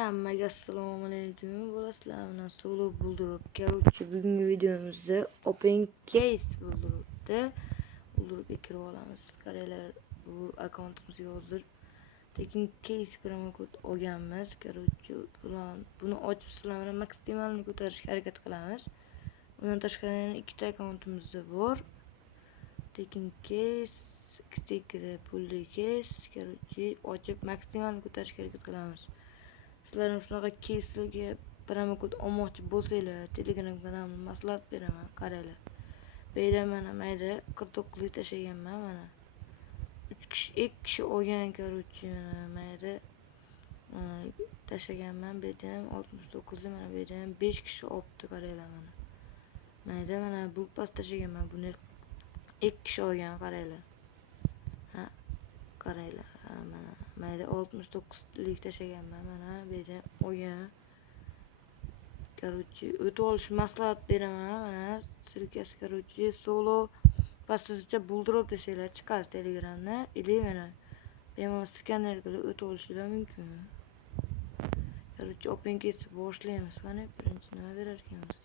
Hammaga assalomu alaykum. Bo'lasizlar, mana solo buldurup. Короче, bugungi videomizda open case buldurupda. Buldurupga kirib olamiz. Qaranglar, bu akkauntimizga hozir tekin case promo kod olganmiz. Короче, buni ochib sizlar bilan maksimalni ko'tarishga harakat qilamiz. Undan tashqari yana ikkita akkauntimiz bor. Tekin case, sticker, pulli case. Короче, ochib maksimalni ko'tarishga harakat qilamiz. Sizlarning shunaqa case'larga promo kod olmoqchi bo'lsanglar, Telegram kanalimni maslahat beraman, qaranglar. Bu yerda mana mayda 49 ga tashlaganman mana. 2 kishi olgan, короче, mana mayda tashlaganman. Bu yerda ham 69 mana bu yerda ham 5 kishi olibdi, qaranglar mana. Mayda mana bu pas tashlaganman, buni 2 kishi olgan, qaranglar. Ha, qaranglar. Mana mayda 69 lik tashlaganman mana bu yerda olgan. Короче, o'tib olish maslahat beraman. Mana ssilkasi, короче, solo pasizcha buldurup desanglar chiqadi Telegramda. Или mana bemalol skaner qilib o'tib olishinglar mumkin. Короче, open case boshlaymiz. Qani birinchi nima berar ekanmiz?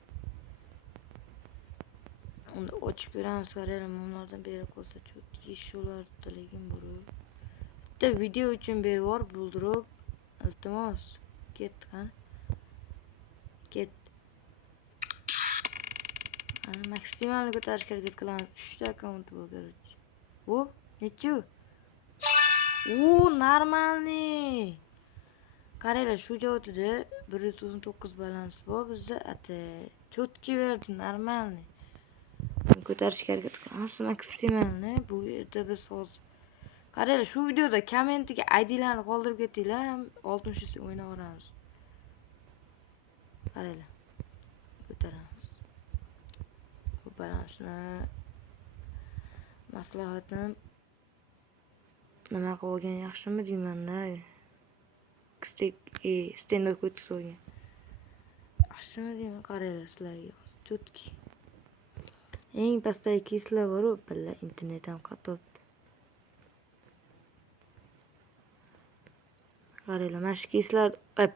Unda ochib ko'ramiz, qaranglar, bunlardan beri qolsa chotki shularda lekin burib. Bitta video uchun berib buldurup. Iltimos, ket qani. Ket. Maksimalni ko'tarishga harakat qilamiz. 3 ta akkaunt bor, короче. O, nechi? Normalniy. Qaranglar, shu joyda 199 balans bor bizda. Ate, chotki berdi, normalniy. Ko'tarishga harakat qilamiz maksimalni. Bu yerda biz hozir qaranglar, shu videoda kommentiga IDlarni qoldirib ketinglar, 60 ta o'ynab olamiz. Qaranglar. Ko'taramiz. Bu balansni maslahatim nima qilib olgan yaxshimi deyman-da. Stand-up ko'tkazib olgan. Yaxshimi deyman, qaranglar sizlarga. Chotki. Eng pastdagi case'lar bor-ku, billa internet ham qatobdi. Qaranglar, mana shu case'lar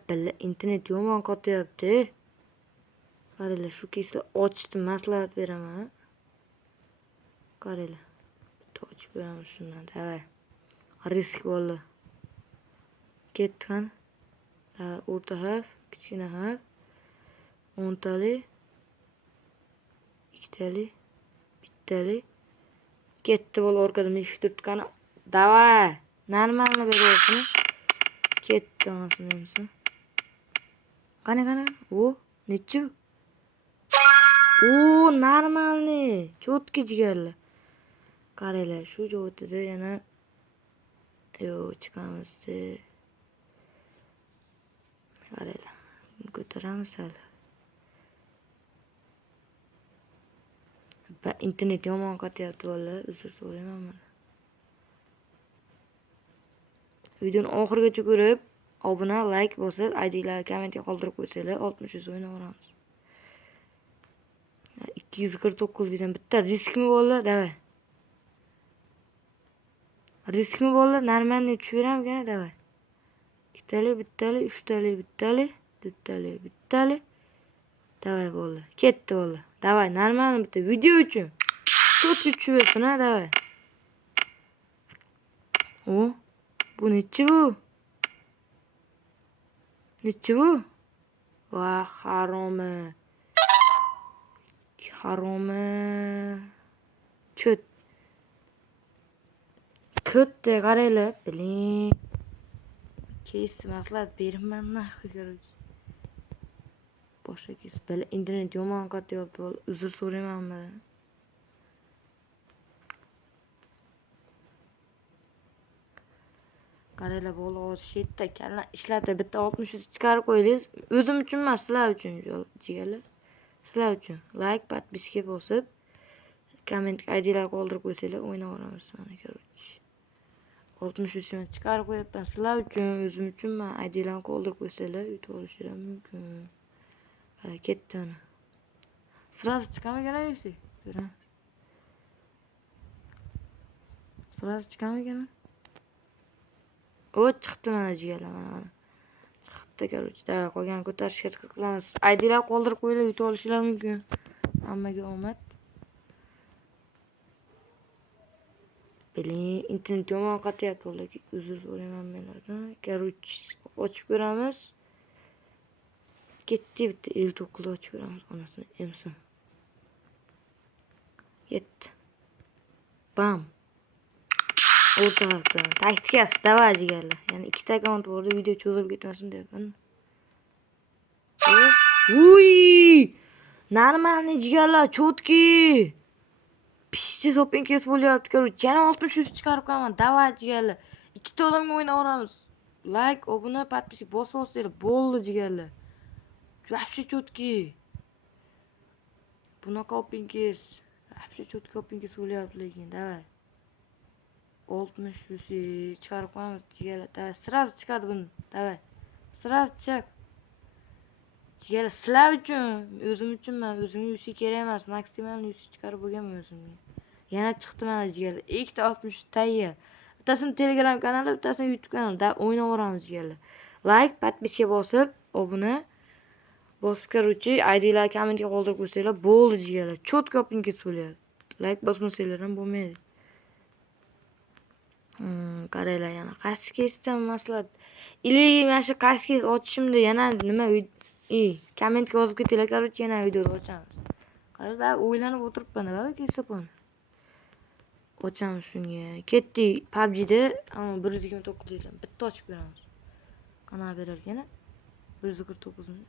billa internet yomon qotyapti. Qaranglar, shu case'lar ochishni maslahat beraman. Qaranglar. Bitta ochib ko'ramiz shundan. Davay. Risk bo'ldi. Ketgan. O'rta harf, kichkina harf. 10 tali, 2 tali, 1 tali. Ketdi bo'l orqada mishib turtgani. Davay. Normalni beryapti. Ketdi onasini mensi. Qani. O, nechi? O, normalniy. Chotki jigarlar. Qaranglar, shu joyda yana chiqamiz. Qaranglar. Ko'taramiz hali. Internet yomon qotyapti vallahi, uzr so'rayman. Videoni oxirigacha ko'rib, obuna, like bosib, IDlarni kommentga qoldirib qo'ysanglar, 60 o'ynab olamiz. 249 dan bitta riskmi bo'ldi, davay. Riskmi bo'ldi, normalniy tushib beramkan, davay. 2 tali, 1 tali, 3 tali, 1 tali, 4 tali, 1 tali. Davay bo'ldi. Ketdi bo'ldi. Davay, normalniy bitta video uchun. Chotki tushib bersin, davay. O, bu nechi bu? Nechi bu? Va, haromi. Chot. Ko'tda qaranglar, biling. Case maslahat berman, короче. Boshqa case bala internet yomon qotyapti, uzr so'rayman. Qaranglar, bola hozir shetda kalla ishlatib bitta 60 chiqarib qo'yingiz. O'zim uchun emas, sizlar uchun jigarlar. Sizlar uchun like, подписка bosib, komment IDlar qoldirib qo'ysanglar, o'ynab olamiz mana, короче. 63 ni chiqarib qo'yapman sizlar uchun, o'zim uchun men IDlarni qoldirib qo'ysanglar, yutib olishinglar mumkin. Ketdi mana. Sразу chiqamagan aysi. Ko'ramiz. Sразу chiqamagan. O, chiqdi mana jigarlar, mana. Chiqibdi. bo'lyapti, короче. Davay, qolgan ko'tarishga qilamiz. ID'lar qoldirib qo'yinglar, yutib olishinglar mumkin. Hammaga omad. Biling, internet yomon qatyapti, ularga uzr so'rayman menlardan. Короче, ochib ko'ramiz. Ketdi bitta 59 ochib ko'ramiz, onasini emsin. Ketdi. Bam. O'rta hafta. Taktikasi davay jigarlar. Ya'ni ikkita akkaunt borda video cho'zilib ketmasin deyapman. Uy! Normalniy jigarlar, cho'tki. Pishchi sopin kes bo'lyapti, короче. Yana 63 chiqarib qo'yaman. Davay jigarlar. Ikkita odamga o'ynaveramiz. Like, obuna, подписка bosib olsanglar bo'ldi jigarlar. Вообще cho'tki. Bunaqa open kes. Вообще cho'tki open kes bo'lyapti lekin, davay. 60 chiqarib qo'yamiz jigarlar. Davay, сразу chiqadi buni. Davay. Сразу chiq. Jigarlar, sizlar uchun, o'zim uchun emas, o'zimga yusi kerak emas. Maksimal yusi chiqarib bo'lganman o'zimga. Yana chiqdi mana jigarlar. Ikkita 60 tayyor. Bittasini Telegram kanali, bittasini YouTube kanalida o'ynaveramiz jigarlar. Like, подписка bosib, obuna bosib, короче, ID'lar kommentga qoldirib qo'ysanglar bo'ldi jigarlar. Cho'tki opingiz bo'lyapti. Like bosmasanglar ham bo'lmaydi. Qaranglar yana qaysi kesdan maslahat. Или mana shu qaysi kes ochishimda yana nima kommentga yozib ketinglar, короче, yana videoni ochamiz. Qaranglar, o'ylanib o'tiribman, va kesapman. Ochamiz shunga. Ketdi PUBG'da 129 deydi. Bitta ochib ko'ramiz. Qanaqa berar ekan? 149 mi?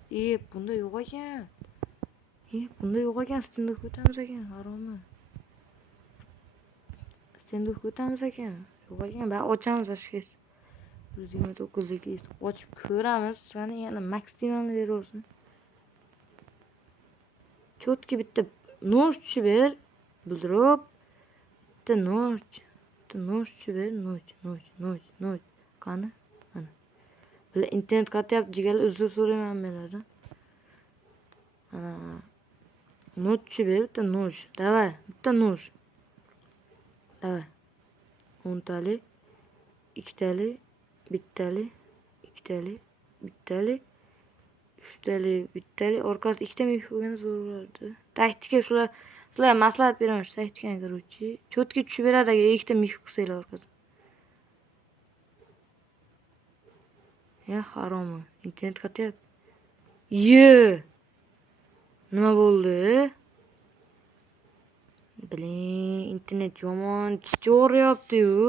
Bunda yo'q ekan. Bunda yo'q ekan, stendga ko'tamiz ekan, harommi? Stendga ko'tamiz ekan. Yo'q ekan, bari ochamiz ashkes. 129 ochib ko'ramiz. Mana yana maksimalni beraversin. Cho'tki bitta no'sh tushib ber. Bildirib. Bitta no'sh. Bitta no'sh tushib ber. No'sh. Qani? Mana. Bular internet qatyapti, jigarlar, uzr so'rayman menlardan. Ana. No'sh tushib ber, bitta no'sh. Davay, bitta no'sh. Davay. 10 tali, 2 tali, bittali, 2 tali, bittali, 3 tali, bittali, orqasi 2 ta mix bo'lgani zo'r bo'lardi. Taktika shular, sizlarga maslahat beraman shu taktikani, короче. Cho'tki tushib beradi agar 2 ta mix qilsanglar orqasi. Ya harommi? Internet qatyapti. Nima bo'ldi? Biling, internet yomon chiqaryapti-yu.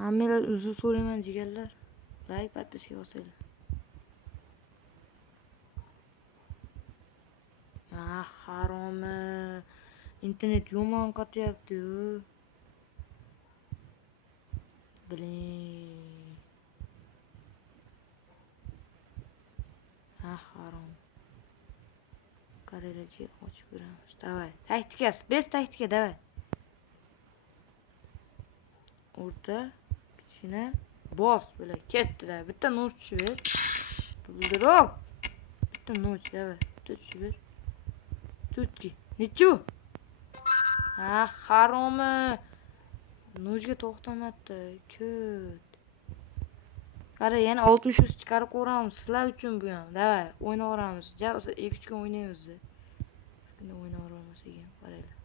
Hammalar uzr so'rayman jigarlar. Like, подписка bosinglar. Harommi. Internet yomon qatyapti-yu. Biling. Harom. Qaranglar, yer ochib ko'ramiz. Davay. Taktikasi, best taktika, davay. O'rta, kichkina, bos bilan ketdilar. Bitta no'sh tushib ber. Bildirib. Bitta no'sh, davay. Bitta tushib ber. Cho'tki. Nechu? Harommi. No'shga to'xtamatdi. Ko't. Qara, yana 63 chiqarib qo'yamiz. Sizlar uchun bu ham. Davay, o'ynaveramiz. Ja, o'sha 2-3 kun o'ynaymiz. Shunda o'ynaveramiz ekan, qaranglar.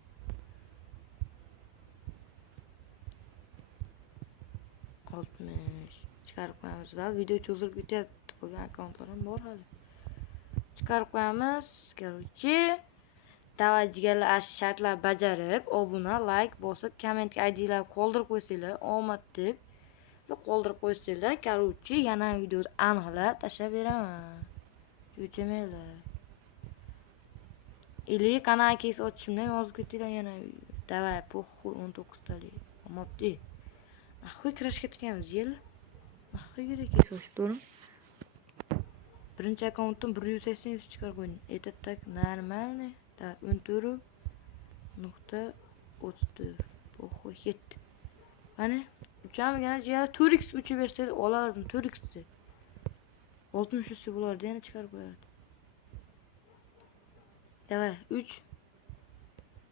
60 chiqarib qo'yamiz va video cho'zilib ketyapti. Qolgan akkauntlarim bor hali. Chiqarib qo'yamiz. Короче, davay jigarlar, shartlar bajarib, obuna, like bosib, kommentga ID'lar qoldirib qo'ysanglar, omad deb qoldirib qo'ysanglar, короче, yana videoni aniqlab tashlab beraman. Cho'chamanglar. Или kanal kes ochishimdan yozib ketinglar yana. Davay, poxuy 19 tali. Omabdi. Naxuy kirash ketganmiz, yel. Naxuy kerak kes ochib turib. Birinchi akkauntdan 180 chiqarib qo'ydim. Этот так нормальный. Da 14.34. Poxuy ketdi. Mana uchamgina jigar 4x uchib bersa olardim, 4x. 63 bo'lardi, yana chiqarib qo'yardi. Davay, 3.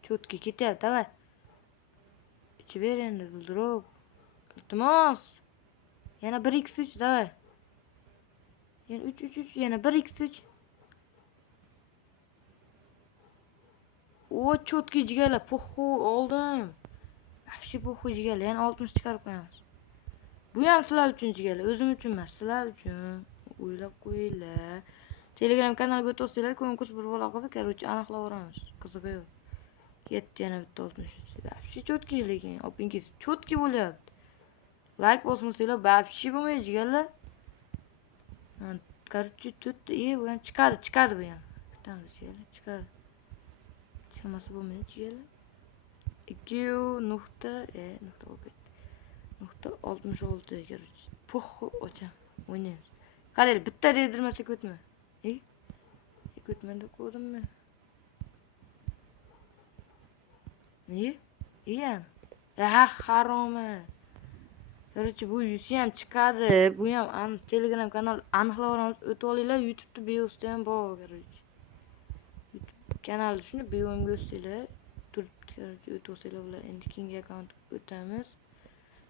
Cho'tki ketyapti, davay. Uchib ber endi, bildirib. Iltimos. Yana 1x3, davay. Yana 3 yana 1x3. O cho'tki jigala puxu oldim. Вообще puxu jigala yana 60 chiqarib qo'yamiz. Bu ham sizlar uchun jigala, o'zim uchun emas, sizlar uchun. O'ylab qo'yinglar. Telegram kanaliga o'tib konkurs bir bola qilib, короче, aniqlab olamiz. Qiziq yo'q. Ketdi yana bitta 63. Вообще cho'tki lekin, opingiz cho'tki bo'lyapti. Like bosmasanglar вообще bo'lmaydi jigarlar. Короче, to'rtta, bu ham chiqadi bu ham. Kutamiz jigarlar, chiqadi. Chiqmasa bo'lmaydi jigarlar. 2 nuqta, nuqta olib nuqta 66 короче. Puh ocham. O'ynaymiz. Qaraylik, bitta redirmasa ko'tma. Ko'tmanda qo'ydimmi? Ham. Haroma. Короче, bu yusi ham chiqadi. Bu ham Telegram kanal aniqlab olamiz. O'tib olinglar, YouTube'da biosda ham bor, короче. YouTube kanalni shuni biomga o'tsanglar, turibdi, короче, o'tib olsanglar bular. Endi keyingi akkaunt o'tamiz.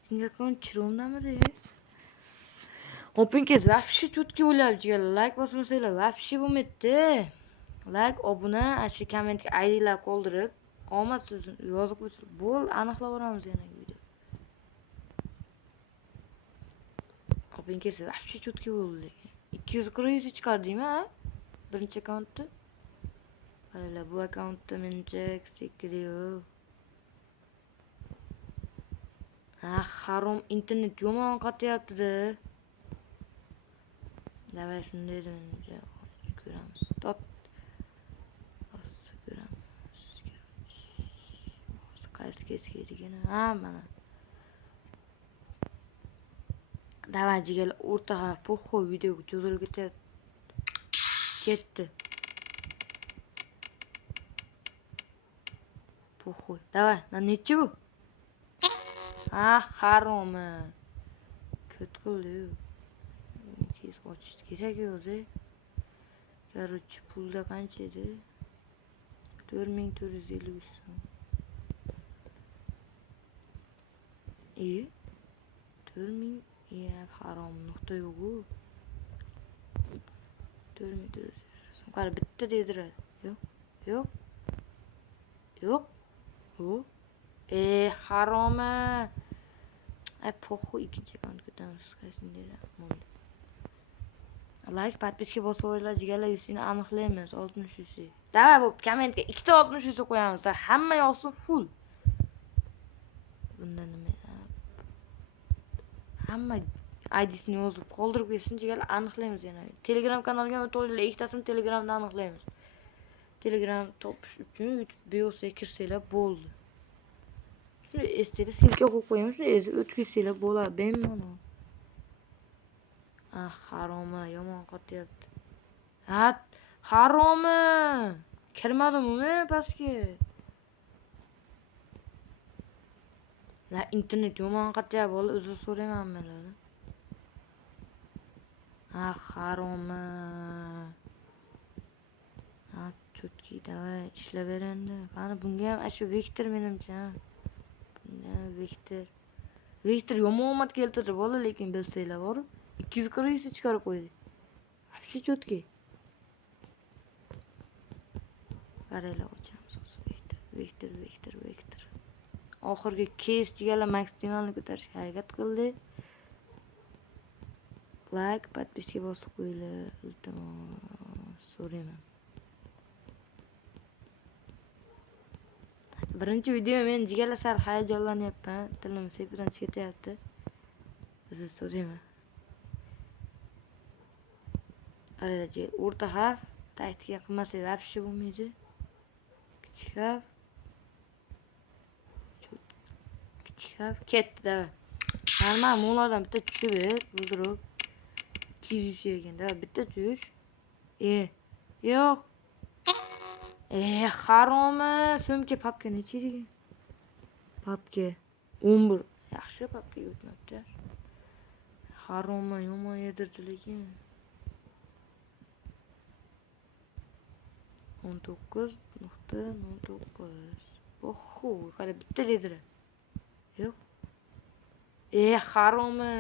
Keyingi akkaunt Chrome'damidi? Opingiz вообще cho'tki bo'lyapti jigarlar. Like bosmasanglar вообще bo'lmaydi. Like, obuna, shu kommentga ID'lar qoldirib, omad so'zini yozib qo'ysa, bo'l, aniqlab olamiz yana video. Opingiz вообще cho'tki bo'ldi lekin. 240 chiqardingmi, ha? Birinchi akkauntni. Qaranglar, bu akkauntda menimcha sekret yo'q. Harom internet yomon qatyapti-da. Davay shunday edi menimcha. Ko'ramiz. Qaysi keskin mana. Davay jigarlar, o'rta harf po'xoy videoga cho'zilib ketdi. Po'xoy. Davay, nechi bu? Haromi. Ko't qildi. Keyin ochish kerak o'zi. Короче, pulda qancha edi? 4453 so'm. 4000 harom nuqta yo'q-ku. 4400 so'm. Qara bitta dediradi. Yo'q. Haroma. Po'xu ikkinchi akkaunt ko'tamiz. Qaysindir bo'ldi. Like, подписка bosib qo'yinglar, jigarlar, yusini aniqlaymiz. 60 yusi. Davay, bo'p, kommentga ikkita 60 yusi qo'yamiz. Hamma yozsin full. Bundan nima? Hamma ID'sini yozib qoldirib qo'ysin, jigarlar, aniqlaymiz yana. Telegram kanaliga o'tib olinglar, ikkitasini Telegramda aniqlaymiz. Telegram topish uchun YouTube biosiga kirsanglar bo'ldi. Shuni esinglar, silka qo'yib qo'yamiz, shuni ezib o'tkazsanglar bo'ladi, bemalol. Haroma, yomon qotyapti. Haroma. Kirmadimmi pastga? Internet yomon qotyapti, bola uzr so'rayman menlardan. Haroma. Cho'tki, davay, ishlab endi. Qani bunga ham shu Viktor menimcha. Viktor yomon omad keltirdi bola, lekin bilsanglar bor. 240 chiqarib qo'ydi. Вообще cho'tki. Qaraylar, ochamiz. Viktor. Oxirgi kes jigarlar maksimalni ko'tarishga harakat qildi. Like, подписка bosib qo'yinglar. Iltimos, so'rayman. Birinchi video men jigarlar sal hayajonlanyapman. Tilim sepidan ketyapti. Siz so'rayman. Qaraylar, o'rta harf taktika qilmasa вообще bo'lmaydi. Kichik harf ketdi-da. Normal mo'lardan bitta tushib, bildirib 200 ekan-da, bitta tush. Yo'q. Haromi, so'mga papka necha ekan? Papka 11. Yaxshi papkaga o'tmabdi. Haromi yomon yedirdi lekin. 19.09. Oho, qara bitta dedilar. Yo'q. Haromi.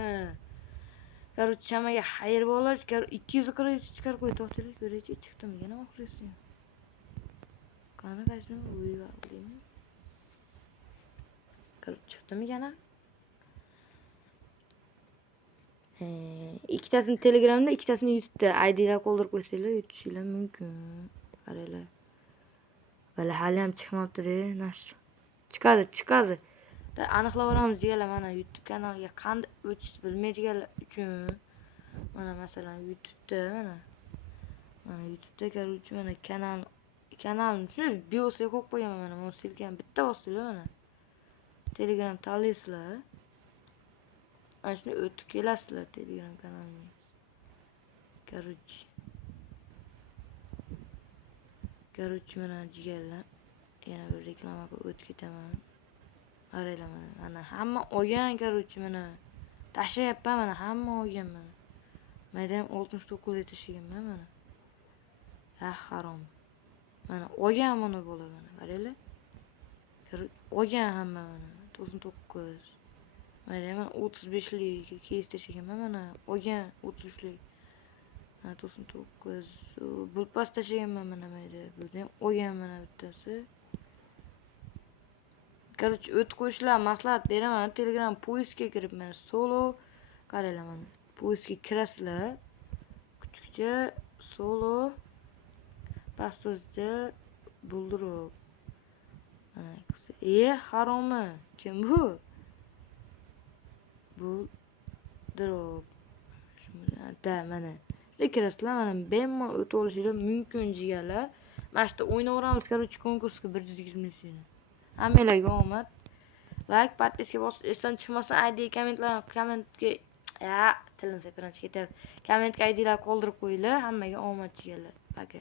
Короче, hammaga xayr bo'lish. 243 chiqarib qo'y, to'xtaylik, ko'raychi, chiqdimi yana oxirisi. Qani qaysi o'yga olaymi? Короче, chiqdimi yana? Ikkitasini Telegramda, ikkitasini YouTube'da ID'lar qoldirib qo'ysanglar, yutishinglar mumkin. Qaranglar. Valla hali ham chiqmabdi-da, nas. Chiqadi. Aniqlab olamiz deganlar, mana YouTube kanaliga qanday o'tishni bilmaydiganlar uchun mana masalan YouTube'da mana YouTube'da короче mana kanalni shuni biosiga qo'yib qo'yaman, mana bu silkani bitta bosinglar mana. Telegram tanlaysizlar. Ana shuni o'tib kelasizlar Telegram kanalimga. Короче mana jigarlar, yana bir reklama qilib o'tib ketaman. Qaranglar mana hamma olgan, короче mana tashlayapman, mana hamma olgan mana. Mayda ham 69 ga tashlaganman mana. Harom. Mana olgan mana bola mana, qaranglar. Olgan hamma mana 99. Mayda ham 35lik keyin tashlaganman mana, olgan 33lik. 99 bulpas tashlaganman mana mayda. Bizni ham olgan mana bittasi. Короче, o'tib qo'yishlar maslahat beraman. Telegram poyezga kirib mana solo qaranglar mana. Poyezga kirasizlar. Kuchukcha solo pastda bulduruq. Mana haromi. Kim bu? Bulduruq. Shunda mana. Shunday kirasizlar, mana bemalol o'tib olishinglar mumkin jigarlar. Mana shu o'ynaveramiz, короче, konkursga 120 ming so'm. Hammalarga omad. Like, podpiska bosib, esdan chiqmasin, ID kommentga tilim sepiranchi ketyapti. Kommentga ID'lar qoldirib qo'yinglar. Hammaga omad jigarlar. Paka.